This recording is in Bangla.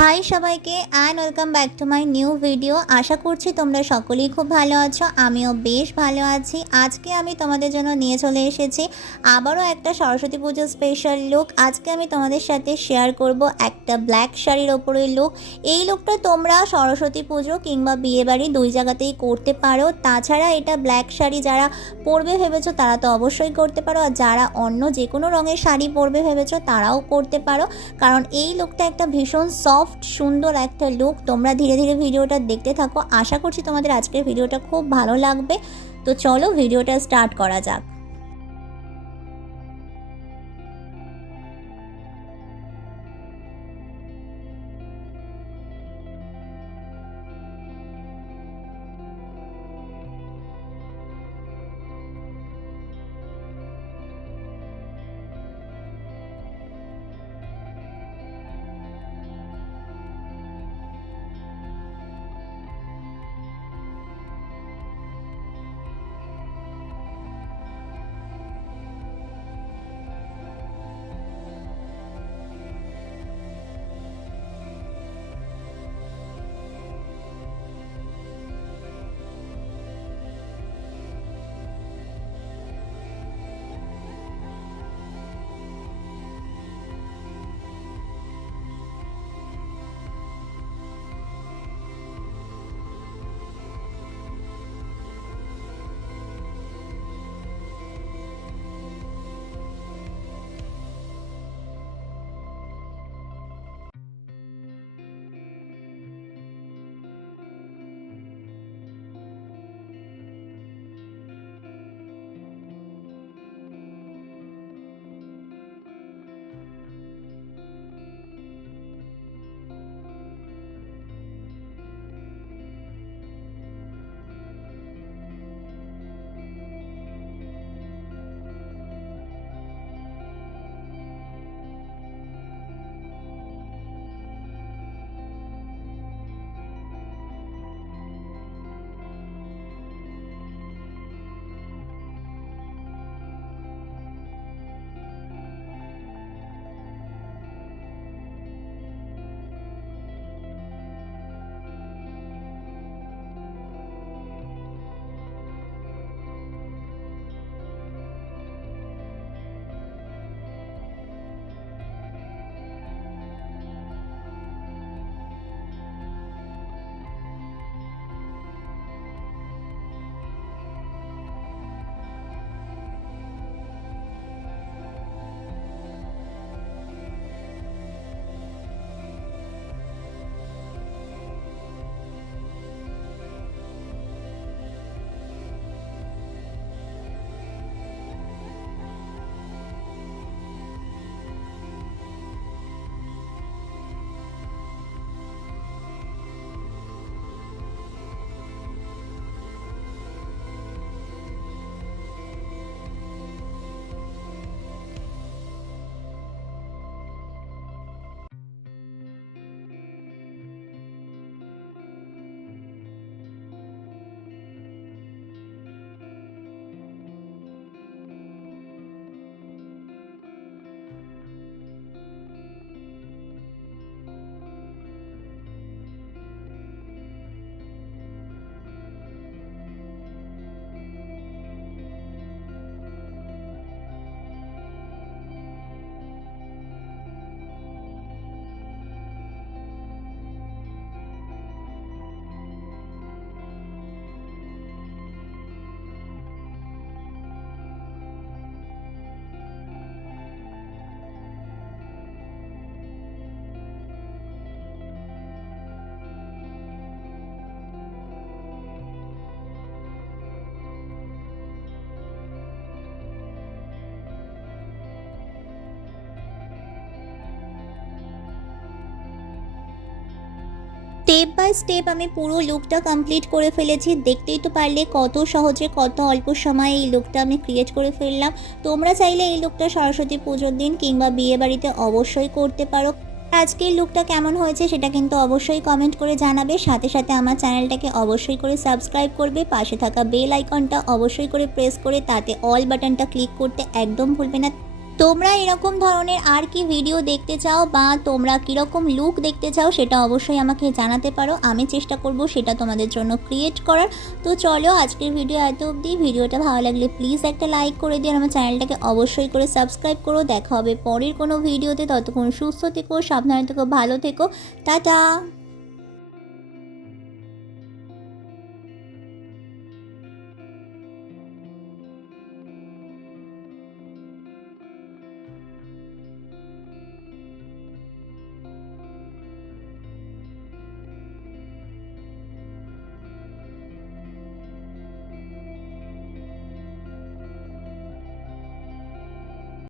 হাই সবাইকে and welcome back to my new video আশা করছি তোমরা সকলেই খুব ভালো আছো, আমিও বেশ ভালো আছি। আজকে আমি তোমাদের জন্য নিয়ে চলে এসেছি আবারও একটা সরস্বতী পুজো স্পেশাল লুক আজকে আমি তোমাদের সাথে শেয়ার করব একটা ব্ল্যাক শাড়ির ওপরের লুক এই লুকটা তোমরা সরস্বতী পুজো কিংবা বিয়েবাড়ি দুই জায়গাতেই করতে পারো। তাছাড়া এটা ব্ল্যাক শাড়ি যারা পরবে ভেবেছো, তারা তো অবশ্যই করতে পারো। আর যারা অন্য যে কোনো রঙের শাড়ি পরবে ভেবেছো, তারাও করতে পারো। কারণ এই লুকটা একটা ভীষণ সফট, সুন্দর একটা লুক তোমরা ধীরে ধীরে ভিডিওটা দেখতে থাকো। আশা করছি তোমাদের আজকের ভিডিওটা খুব ভালো লাগবে। তো চলো ভিডিওটা স্টার্ট করা যাক। স্টেপ বাই স্টেপ আমি পুরো লুকটা কমপ্লিট করে ফেলেছি। দেখতেই তো পারলে কত সহজে, কত অল্প সময়ে এই লুকটা আমি ক্রিয়েট করে ফেললাম। তোমরা চাইলে এই লুকটা সরস্বতী পুজোর দিন কিংবা বিয়ে বাড়িতে অবশ্যই করতে পারো। আজকের লুকটা কেমন হয়েছে সেটা কিন্তু অবশ্যই কমেন্ট করে জানাবে। সাথে সাথে আমার চ্যানেলটাকে অবশ্যই করে সাবস্ক্রাইব করবে। পাশে থাকা বেল আইকনটা অবশ্যই করে প্রেস করে তাতে অল বাটনটা ক্লিক করতে একদম ভুলবে না। তোমরা এরকম ধরনের আর কি ভিডিও দেখতে চাও বা তোমরা কীরকম লুক দেখতে চাও সেটা অবশ্যই আমাকে জানাতে পারো। আমি চেষ্টা করব সেটা তোমাদের জন্য ক্রিয়েট করার। তো চলো আজকের ভিডিও এত অবধি। ভিডিওটা ভালো লাগলে প্লিজ একটা লাইক করে দিও আমার চ্যানেলটাকে অবশ্যই করে সাবস্ক্রাইব করো। দেখা হবে পরের কোনো ভিডিওতে ততক্ষণ সুস্থ থেকো, সাবধানে থেকো, ভালো থেকো। টাটা!